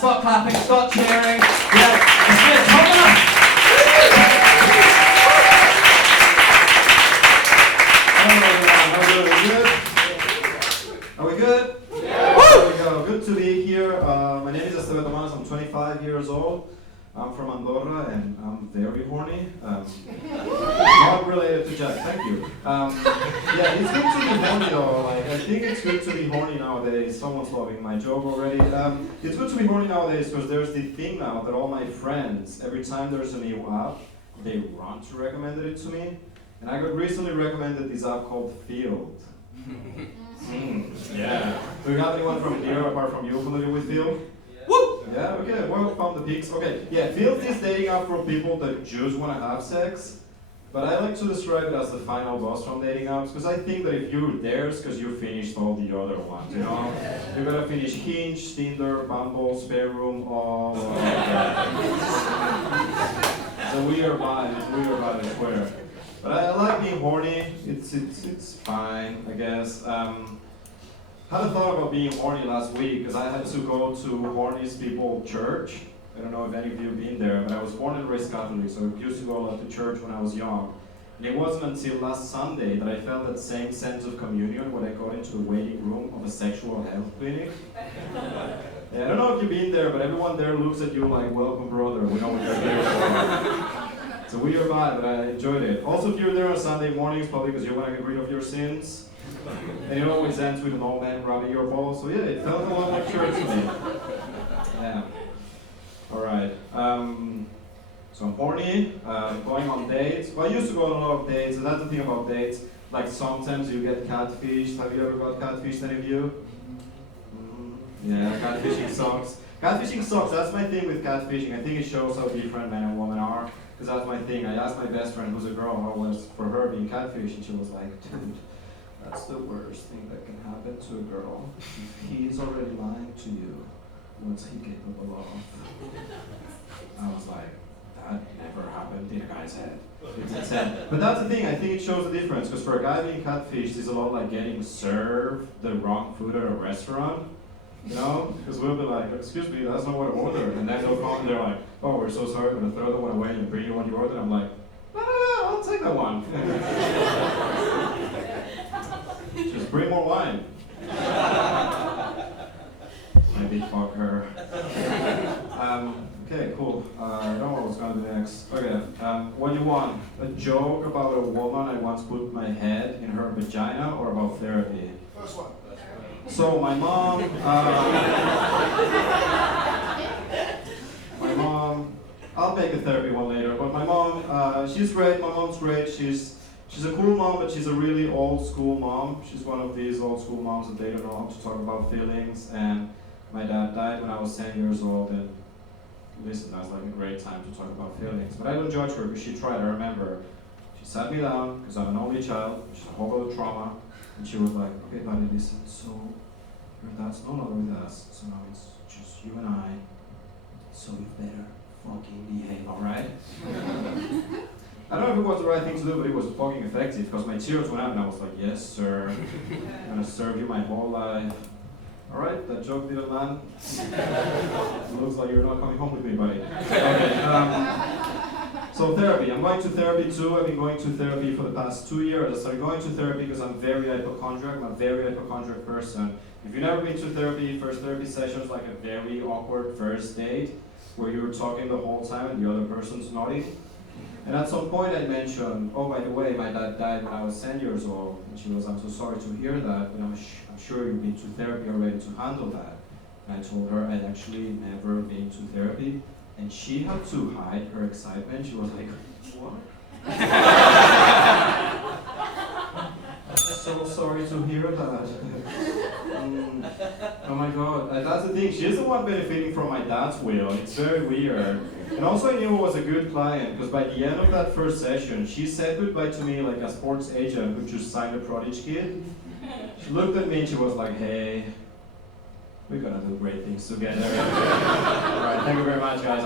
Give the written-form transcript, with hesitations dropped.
stop clapping, stop cheering. Yeah, let's get Tomas. Are we good? Yeah. There we go. Good to be here. My name is Esteve, Tomas. I'm 25 years old. I'm from Andorra and I'm very horny. Not related to Jack, thank you. Yeah, it's good to be horny though. Like, I think it's good to be horny nowadays. Someone's loving my joke already. It's good to be horny nowadays because there's the thing now that all my friends, every time there's a new app, they run to recommend it to me. And I got recently recommended this app called Field. Yeah. Do you have anyone from here apart from you familiar with Field? Woo! Yeah, okay, well, found the pics. Okay, yeah, Field is dating app for people that just want to have sex. But I like to describe it as the final boss from dating apps, because I think that if you're there, it's because you finished all the other ones, you know? You're gonna finish Hinge, Tinder, Bumble, Spare Room, all of that. It's a weird vibe, I swear. But I like being horny, it's fine, I guess. Had a thought about being horny last week because I had to go to Horniest People Church. I don't know if any of you have been there, but I was born and raised Catholic, so I used to go a lot to church when I was young. And it wasn't until last Sunday that I felt that same sense of communion when I got into the waiting room of a sexual health clinic. Yeah, I don't know if you've been there, but everyone there looks at you like, welcome brother, we know what you're there for. It's a weird vibe, but I enjoyed it. Also, if you're there on Sunday mornings, probably because you want to get rid of your sins. And it always ends with an old man rubbing your balls. So yeah, it felt a lot like church to me. Yeah. Alright. So I'm horny, going on dates. Well, I used to go on a lot of dates, and that's the thing about dates. Like sometimes you get catfished. Have you ever got catfished, any of you? Yeah, catfishing sucks. Catfishing sucks. That's my thing with catfishing. I think it shows how different men and women are. Because that's my thing. I asked my best friend, who's a girl, how it was for her being catfished, and she was like, dude, that's the worst thing that can happen to a girl. If he's already lying to you, what's he capable of? I was like, that never happened in a guy's head. It's insane. But that's the thing, I think it shows the difference, because for a guy being catfished, it's a lot like getting served the wrong food at a restaurant. You know? Because we'll be like, excuse me, that's not what I ordered. And then they'll come and they're like, oh, we're so sorry, we're going to throw that one away and bring you what you ordered. I'm like, no, I'll take that one. Just bring more wine. Maybe fuck her. Okay, cool. I know what was going to be next. Okay, what do you want? A joke about a woman I once put my head in her vagina, or about therapy? First one. So my mom, I'll make the therapy one later, but my mom, she's great, my mom's great, she's a cool mom, but she's a really old school mom. She's one of these old school moms that they don't know how to talk about feelings, and my dad died when I was 10 years old, and listen, that's like a great time to talk about feelings. But I don't judge her because she tried. I remember she sat me down, because I'm an only child, she's a whole lot of trauma, and she was like, okay buddy, listen, so your dad's no longer with us, so now it's just you and I, so you better fucking behave, alright? I don't know if it was the right thing to do, but it was fucking effective, because my tears went out and I was like, yes sir, I'm gonna serve you my whole life. Alright, that joke didn't land. It looks like you're not coming home with me, buddy. Okay, so therapy. I'm going to therapy too. I've been going to therapy for the past 2 years. I started going to therapy because I'm very hypochondriac. I'm a very hypochondriac person. If you've never been to therapy, first therapy session is like a very awkward first date where you're talking the whole time and the other person's nodding. And at some point I mentioned, oh, by the way, my dad died when I was 10 years old. And she was, I'm so sorry to hear that, but I'm sure you've been to therapy already to handle that. And I told her I'd actually never been to therapy. And she had to hide her excitement. She was like, what? So sorry to hear that. Oh my god, that's the thing, she's the one benefiting from my dad's will. It's very weird. And also I knew it was a good client, because by the end of that first session, she said goodbye to me like a sports agent who just signed a Prodigy kid. She looked at me and she was like, hey, we're gonna do great things together. Alright, thank you very much guys.